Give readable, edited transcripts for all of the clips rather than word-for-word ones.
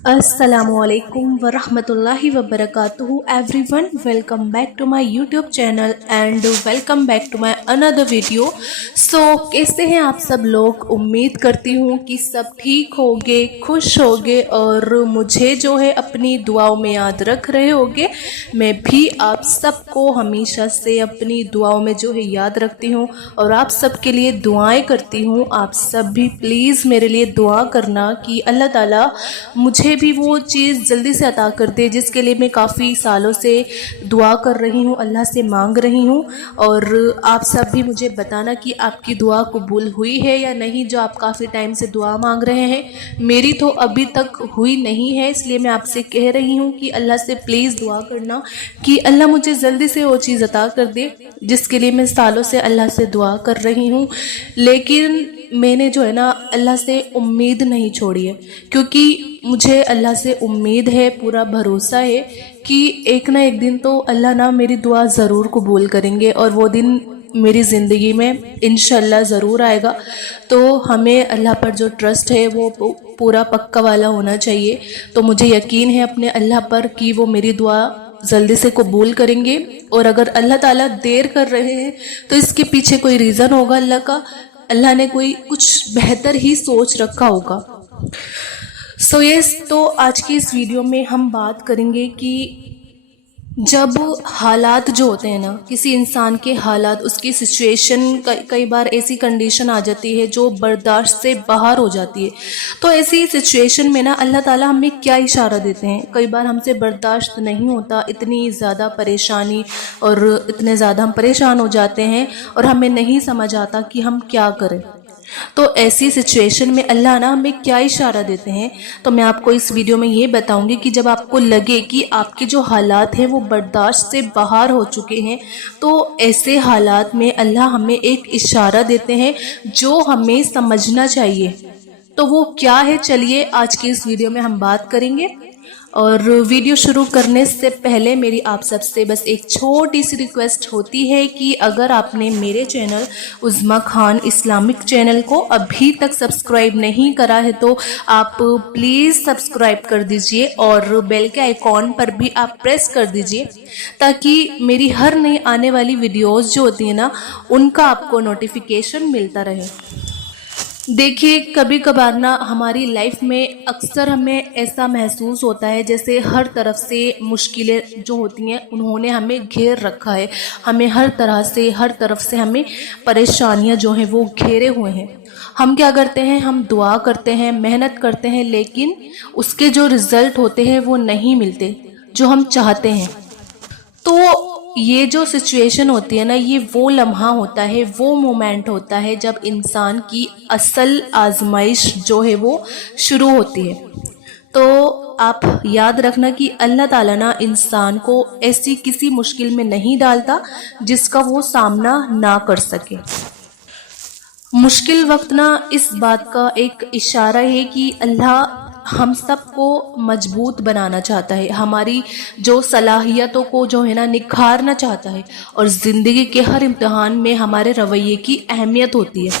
Assalamualaikum warahmatullahi wabarakatuh everyone, welcome back to my YouTube channel and welcome back to my another video। कैसे हैं आप सब लोग? उम्मीद करती हूँ कि सब ठीक होगे, खुश होगे और मुझे जो है अपनी दुआओं में याद रख रहे होगे। मैं भी आप सबको हमेशा से अपनी दुआओं में जो है याद रखती हूँ और आप सबके लिए दुआएं करती हूँ। आप सब भी प्लीज़ मेरे लिए दुआ करना कि अल्लाह ताला मुझे भी वो चीज़ जल्दी से अता कर दे जिसके लिए मैं काफ़ी सालों से दुआ कर रही हूँ, अल्लाह से मांग रही हूँ। और आप सब भी मुझे बताना कि आपकी दुआ कबूल हुई है या नहीं, जो आप काफ़ी टाइम से दुआ मांग रहे हैं। मेरी तो अभी तक हुई नहीं है, इसलिए मैं आपसे कह रही हूँ कि अल्लाह से प्लीज़ दुआ करना कि अल्लाह मुझे जल्दी से वो चीज़ अता कर दे जिसके लिए मैं सालों से अल्लाह से दुआ कर रही हूँ। लेकिन मैंने जो है ना अल्लाह से उम्मीद नहीं छोड़ी है, क्योंकि मुझे अल्लाह से उम्मीद है, पूरा भरोसा है कि एक ना एक दिन तो अल्लाह ना मेरी दुआ ज़रूर कबूल करेंगे और वो दिन मेरी ज़िंदगी में इंशाल्लाह ज़रूर आएगा। तो हमें अल्लाह पर जो ट्रस्ट है वो पूरा पक्का वाला होना चाहिए। तो मुझे यकीन है अपने अल्लाह पर कि वो मेरी दुआ जल्दी से कबूल करेंगे। और अगर अल्लाह ताला देर कर रहे हैं तो इसके पीछे कोई रीज़न होगा अल्लाह का, अल्लाह ने कोई कुछ बेहतर ही सोच रखा होगा। तो आज की इस वीडियो में हम बात करेंगे कि जब हालात जो होते हैं ना, किसी इंसान के हालात, उसकी सिचुएशन, कई बार ऐसी कंडीशन आ जाती है जो बर्दाश्त से बाहर हो जाती है। तो ऐसी सिचुएशन में ना अल्लाह ताला हमें क्या इशारा देते हैं? कई बार हमसे बर्दाश्त नहीं होता, इतनी ज़्यादा परेशानी और इतने ज़्यादा हम परेशान हो जाते हैं और हमें नहीं समझ आता कि हम क्या करें। तो ऐसी सिचुएशन में अल्लाह ना हमें क्या इशारा देते हैं, तो मैं आपको इस वीडियो में ये बताऊंगी कि जब आपको लगे कि आपके जो हालात हैं वो बर्दाश्त से बाहर हो चुके हैं, तो ऐसे हालात में अल्लाह हमें एक इशारा देते हैं जो हमें समझना चाहिए। तो वो क्या है, चलिए आज की इस वीडियो में हम बात करेंगे। और वीडियो शुरू करने से पहले मेरी आप सबसे बस एक छोटी सी रिक्वेस्ट होती है कि अगर आपने मेरे चैनल उज़्मा खान इस्लामिक चैनल को अभी तक सब्सक्राइब नहीं करा है तो आप प्लीज़ सब्सक्राइब कर दीजिए और बेल के आइकॉन पर भी आप प्रेस कर दीजिए, ताकि मेरी हर नई आने वाली वीडियोस जो होती है ना उनका आपको नोटिफिकेशन मिलता रहे। देखिए, कभी कभार ना हमारी लाइफ में अक्सर हमें ऐसा महसूस होता है जैसे हर तरफ से मुश्किलें जो होती हैं उन्होंने हमें घेर रखा है। हमें हर तरफ से हमें परेशानियां जो हैं वो घेरे हुए हैं। हम क्या करते हैं, हम दुआ करते हैं, मेहनत करते हैं, लेकिन उसके जो रिजल्ट होते हैं वो नहीं मिलते जो हम चाहते हैं। तो ये जो सिचुएशन होती है ना, ये वो लम्हा होता है, वो मोमेंट होता है जब इंसान की असल आजमाइश जो है वो शुरू होती है। तो आप याद रखना कि अल्लाह ताला ना इंसान को ऐसी किसी मुश्किल में नहीं डालता जिसका वो सामना ना कर सके। मुश्किल वक्त ना इस बात का एक इशारा है कि अल्लाह हम सबको मजबूत बनाना चाहता है, हमारी जो सलाहियतों को जो है ना निखारना चाहता है। और ज़िंदगी के हर इम्तिहान में हमारे रवैये की अहमियत होती है।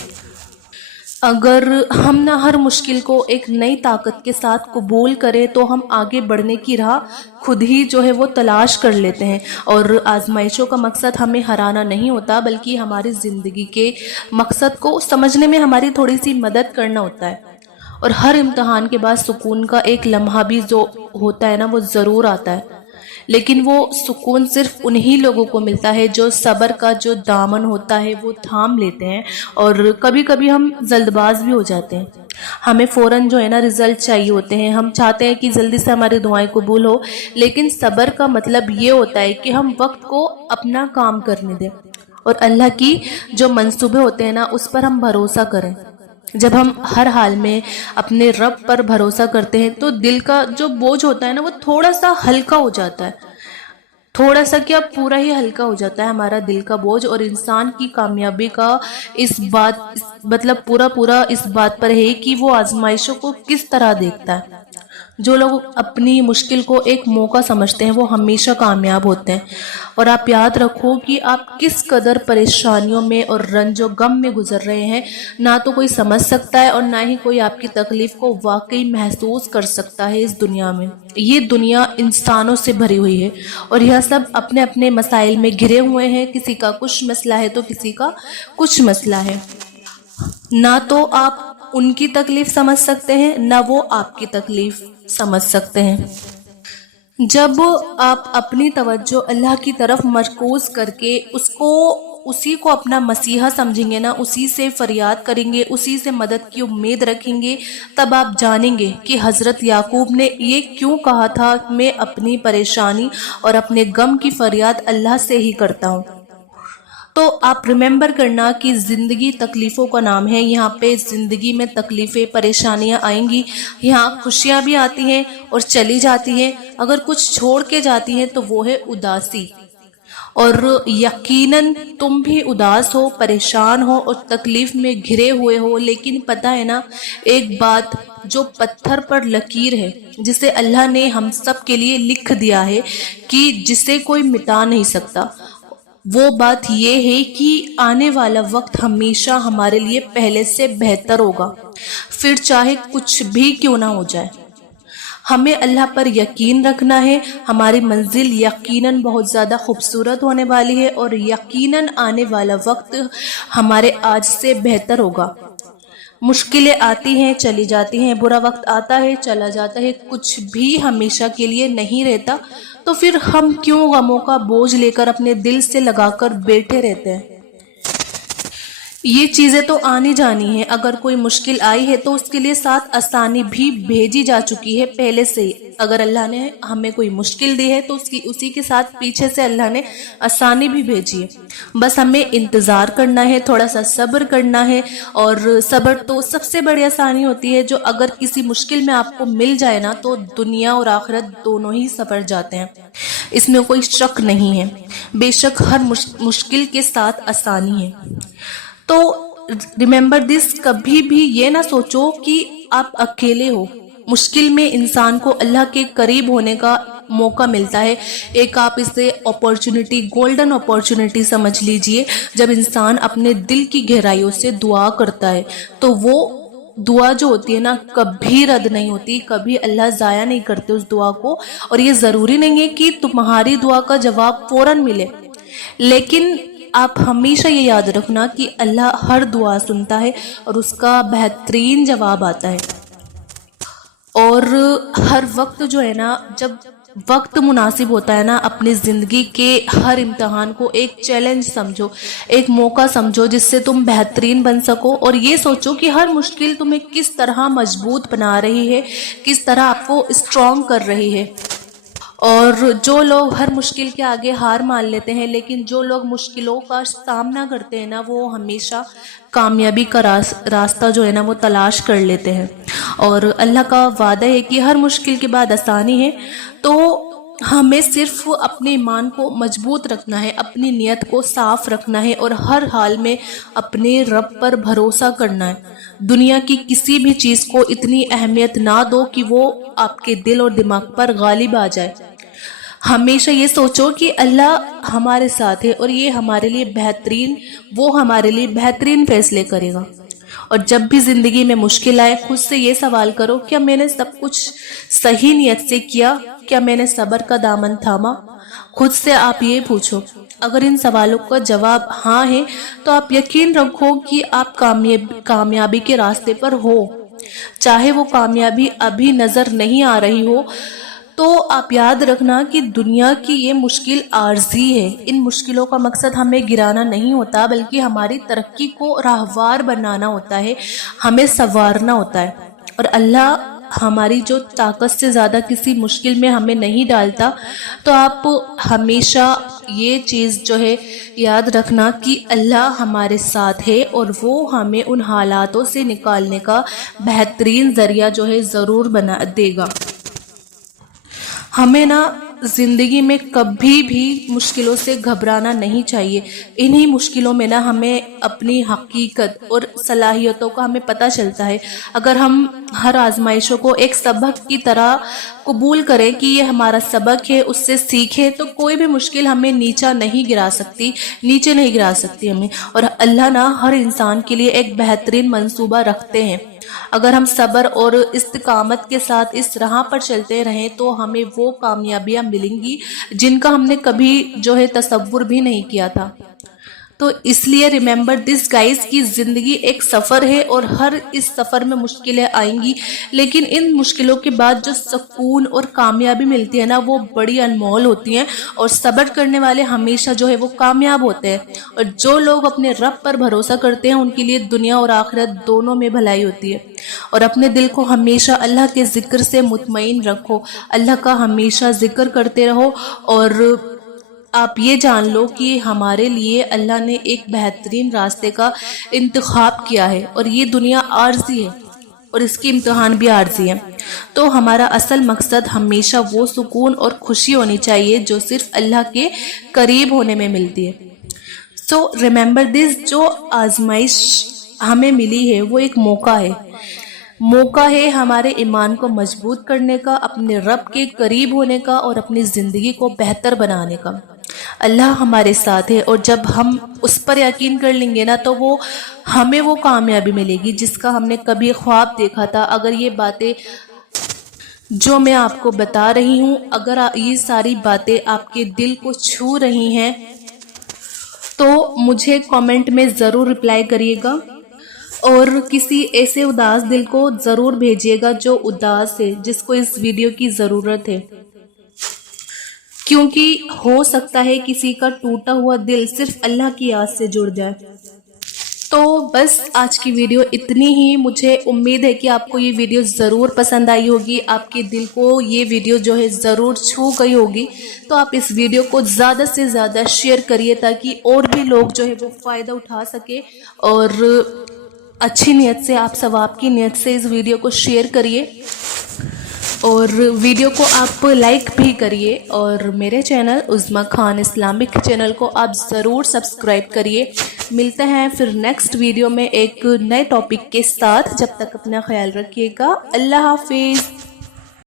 अगर हम ना हर मुश्किल को एक नई ताकत के साथ कबूल करें तो हम आगे बढ़ने की राह खुद ही जो है वो तलाश कर लेते हैं। और आजमाइशों का मकसद हमें हराना नहीं होता, बल्कि हमारी ज़िंदगी के मकसद को समझने में हमारी थोड़ी सी मदद करना होता है। और हर इम्तिहान के बाद सुकून का एक लम्हा भी जो होता है ना वो ज़रूर आता है, लेकिन वो सुकून सिर्फ उन्हीं लोगों को मिलता है जो सब्र का जो दामन होता है वो थाम लेते हैं। और कभी कभी हम जल्दबाज भी हो जाते हैं, हमें फ़ौरन जो है ना रिज़ल्ट चाहिए होते हैं, हम चाहते हैं कि जल्दी से हमारी दुआएं कबूल हो। लेकिन सब्र का मतलब ये होता है कि हम वक्त को अपना काम करने दें और अल्लाह की जो मंसूबे होते हैं ना उस पर हम भरोसा करें। जब हम हर हाल में अपने रब पर भरोसा करते हैं तो दिल का जो बोझ होता है ना वो थोड़ा सा हल्का हो जाता है, थोड़ा सा क्या पूरा ही हल्का हो जाता है हमारा दिल का बोझ। और इंसान की कामयाबी का मतलब पूरा इस बात पर है कि वो आजमाइशों को किस तरह देखता है। جو لوگ اپنی مشکل کو ایک موقع سمجھتے ہیں وہ ہمیشہ کامیاب ہوتے ہیں۔ اور آپ یاد رکھو کہ آپ کس قدر پریشانیوں میں اور رنج و غم میں گزر رہے ہیں، نہ تو کوئی سمجھ سکتا ہے اور نہ ہی کوئی آپ کی تکلیف کو واقعی محسوس کر سکتا ہے اس دنیا میں۔ یہ دنیا انسانوں سے بھری ہوئی ہے اور یہ سب اپنے اپنے مسائل میں گھرے ہوئے ہیں، کسی کا کچھ مسئلہ ہے تو کسی کا کچھ مسئلہ ہے۔ نہ تو آپ ان کی تکلیف سمجھ سکتے ہیں، نہ وہ آپ کی تکلیف سمجھ سکتے ہیں۔ جب آپ اپنی توجہ اللہ کی طرف مرکوز کر کے اسی کو اپنا مسیحا سمجھیں گے نا، اسی سے فریاد کریں گے، اسی سے مدد کی امید رکھیں گے، تب آپ جانیں گے کہ حضرت یعقوب نے یہ کیوں کہا تھا، میں اپنی پریشانی اور اپنے غم کی فریاد اللہ سے ہی کرتا ہوں۔ تو آپ ریممبر کرنا کہ زندگی تکلیفوں کا نام ہے۔ یہاں پہ زندگی میں تکلیفیں، پریشانیاں آئیں گی، یہاں خوشیاں بھی آتی ہیں اور چلی جاتی ہیں۔ اگر کچھ چھوڑ کے جاتی ہیں تو وہ ہے اداسی، اور یقیناً تم بھی اداس ہو، پریشان ہو اور تکلیف میں گھرے ہوئے ہو، لیکن پتہ ہے نا ایک بات، جو پتھر پر لکیر ہے جسے اللہ نے ہم سب کے لیے لکھ دیا ہے کہ جسے کوئی مٹا نہیں سکتا، وہ بات یہ ہے کہ آنے والا وقت ہمیشہ ہمارے لیے پہلے سے بہتر ہوگا، پھر چاہے کچھ بھی کیوں نہ ہو جائے۔ ہمیں اللہ پر یقین رکھنا ہے، ہماری منزل یقیناً بہت زیادہ خوبصورت ہونے والی ہے اور یقیناً آنے والا وقت ہمارے آج سے بہتر ہوگا۔ مشکلیں آتی ہیں چلی جاتی ہیں، برا وقت آتا ہے چلا جاتا ہے، کچھ بھی ہمیشہ کے لیے نہیں رہتا، تو پھر ہم کیوں غموں کا بوجھ لے کر اپنے دل سے لگا کر بیٹھے رہتے ہیں؟ یہ چیزیں تو آنی جانی ہیں۔ اگر کوئی مشکل آئی ہے تو اس کے لیے ساتھ آسانی بھی بھیجی جا چکی ہے پہلے سے ہی۔ اگر اللہ نے ہمیں کوئی مشکل دی ہے تو اسی کے ساتھ پیچھے سے اللہ نے آسانی بھی بھیجی ہے، بس ہمیں انتظار کرنا ہے، تھوڑا سا صبر کرنا ہے۔ اور صبر تو سب سے بڑی آسانی ہوتی ہے، جو اگر کسی مشکل میں آپ کو مل جائے نا تو دنیا اور آخرت دونوں ہی سفر جاتے ہیں، اس میں کوئی شک نہیں ہے۔ بے شک ہر مشکل کے ساتھ آسانی ہے۔ تو ریممبر دس، کبھی بھی یہ نہ سوچو کہ آپ اکیلے ہو۔ مشکل میں انسان کو اللہ کے قریب ہونے کا موقع ملتا ہے، ایک آپ اسے اپورچونٹی، گولڈن اپورچونٹی سمجھ لیجئے۔ جب انسان اپنے دل کی گہرائیوں سے دعا کرتا ہے تو وہ دعا جو ہوتی ہے نا کبھی رد نہیں ہوتی، کبھی اللہ ضائع نہیں کرتے اس دعا کو۔ اور یہ ضروری نہیں ہے کہ تمہاری دعا کا جواب فوراً ملے، لیکن آپ ہمیشہ یہ یاد رکھنا کہ اللہ ہر دعا سنتا ہے اور اس کا بہترین جواب آتا ہے۔ اور ہر وقت جو ہے نا، جب وقت مناسب ہوتا ہے نا، اپنی زندگی کے ہر امتحان کو ایک چیلنج سمجھو، ایک موقع سمجھو جس سے تم بہترین بن سکو، اور یہ سوچو کہ ہر مشکل تمہیں کس طرح مضبوط بنا رہی ہے، کس طرح آپ کو اسٹرانگ کر رہی ہے۔ اور جو لوگ ہر مشکل کے آگے ہار مان لیتے ہیں، لیکن جو لوگ مشکلوں کا سامنا کرتے ہیں نا، وہ ہمیشہ کامیابی کا راستہ جو ہے نا وہ تلاش کر لیتے ہیں۔ اور اللہ کا وعدہ ہے کہ ہر مشکل کے بعد آسانی ہے۔ تو ہمیں صرف اپنے ایمان کو مضبوط رکھنا ہے، اپنی نیت کو صاف رکھنا ہے اور ہر حال میں اپنے رب پر بھروسہ کرنا ہے۔ دنیا کی کسی بھی چیز کو اتنی اہمیت نہ دو کہ وہ آپ کے دل اور دماغ پر غالب آ جائے۔ ہمیشہ یہ سوچو کہ اللہ ہمارے ساتھ ہے اور وہ ہمارے لیے بہترین فیصلے کرے گا۔ اور جب بھی زندگی میں مشکل آئے، خود سے یہ سوال کرو، کیا میں نے سب کچھ صحیح نیت سے کیا؟ کیا میں نے صبر کا دامن تھاما؟ خود سے آپ یہ پوچھو۔ اگر ان سوالوں کا جواب ہاں ہے تو آپ یقین رکھو کہ آپ کامیابی کے راستے پر ہو، چاہے وہ کامیابی ابھی نظر نہیں آ رہی ہو۔ تو آپ یاد رکھنا کہ دنیا کی یہ مشکل عارضی ہے، ان مشکلوں کا مقصد ہمیں گرانا نہیں ہوتا، بلکہ ہماری ترقی کو راہوار بنانا ہوتا ہے، ہمیں سنوارنا ہوتا ہے۔ اور اللہ ہماری جو طاقت سے زیادہ کسی مشکل میں ہمیں نہیں ڈالتا۔ تو آپ ہمیشہ یہ چیز جو ہے یاد رکھنا کہ اللہ ہمارے ساتھ ہے اور وہ ہمیں ان حالاتوں سے نکالنے کا بہترین ذریعہ جو ہے ضرور بنا دے گا۔ ہمیں نا ज़िंदगी में कभी भी मुश्किलों से घबराना नहीं चाहिए। इन्हीं मुश्किलों में ना हमें अपनी हकीकत और सलाहियतों का हमें पता चलता है। अगर हम हर आजमाइशों को एक सबक की तरह कबूल करें कि ये हमारा सबक है, उससे सीखें, तो कोई भी मुश्किल हमें नीचे नहीं गिरा सकती हमें। और अल्लाह ना हर इंसान के लिए एक बेहतरीन मंसूबा रखते हैं। अगर हम सब्र और इस्तिकामत के साथ इस राह पर चलते रहें तो हमें वो कामयाबियां मिलेंगी जिनका हमने कभी तसव्वुर भी नहीं किया था। तो इसलिए रिमेंबर दिस गाइस की ज़िंदगी एक सफ़र है और हर इस सफ़र में मुश्किलें आएंगी, लेकिन इन मुश्किलों के बाद जो सुकून और कामयाबी मिलती है ना, वो बड़ी अनमोल होती हैं। और सब्र करने वाले हमेशा वो कामयाब होते हैं। और जो लोग अपने रब पर भरोसा करते हैं उनके लिए दुनिया और आखिरत दोनों में भलाई होती है। और अपने दिल को हमेशा अल्लाह के ज़िक्र से मुतमईन रखो, अल्लाह का हमेशा ज़िक्र करते रहो। और आप ये जान लो कि हमारे लिए अल्लाह ने एक बेहतरीन रास्ते का इंतखाब किया है और ये दुनिया आर्जी है और इसकी इम्तिहान भी आर्जी है। तो हमारा असल मकसद हमेशा वो सुकून और खुशी होनी चाहिए जो सिर्फ अल्लाह के करीब होने में मिलती है। सो रिमेंबर दिस, जो आजमाइश हमें मिली है वो एक मौका है हमारे ईमान को मजबूत करने का, अपने रब के करीब होने का और अपनी ज़िंदगी को बेहतर बनाने का। अल्लाह हमारे साथ है और जब हम उस पर यकीन कर लेंगे ना तो हमें वो कामयाबी मिलेगी जिसका हमने कभी ख्वाब देखा था। अगर ये बातें जो मैं आपको बता रही हूँ, अगर ये सारी बातें आपके दिल को छू रही हैं तो मुझे कमेंट में ज़रूर रिप्लाई करिएगा और किसी ऐसे उदास दिल को ज़रूर भेजिएगा जो उदास है, जिसको इस वीडियो की ज़रूरत है। क्योंकि हो सकता है किसी का टूटा हुआ दिल सिर्फ अल्लाह की याद से जुड़ जाए। तो बस आज की वीडियो इतनी ही। मुझे उम्मीद है कि आपको ये वीडियो ज़रूर पसंद आई होगी, आपके दिल को ये वीडियो ज़रूर छू गई होगी। तो आप इस वीडियो को ज़्यादा से ज़्यादा शेयर करिए ताकि और भी लोग वो फ़ायदा उठा सके। और अच्छी नीयत से, आप सवाब की नीयत से इस वीडियो को शेयर करिए और वीडियो को आप लाइक भी करिए। और मेरे चैनल उज़्मा खान इस्लामिक चैनल को आप ज़रूर सब्सक्राइब करिए। मिलते हैं फिर नेक्स्ट वीडियो में एक नए टॉपिक के साथ। जब तक अपना ख्याल रखिएगा। अल्लाह हाफिज़।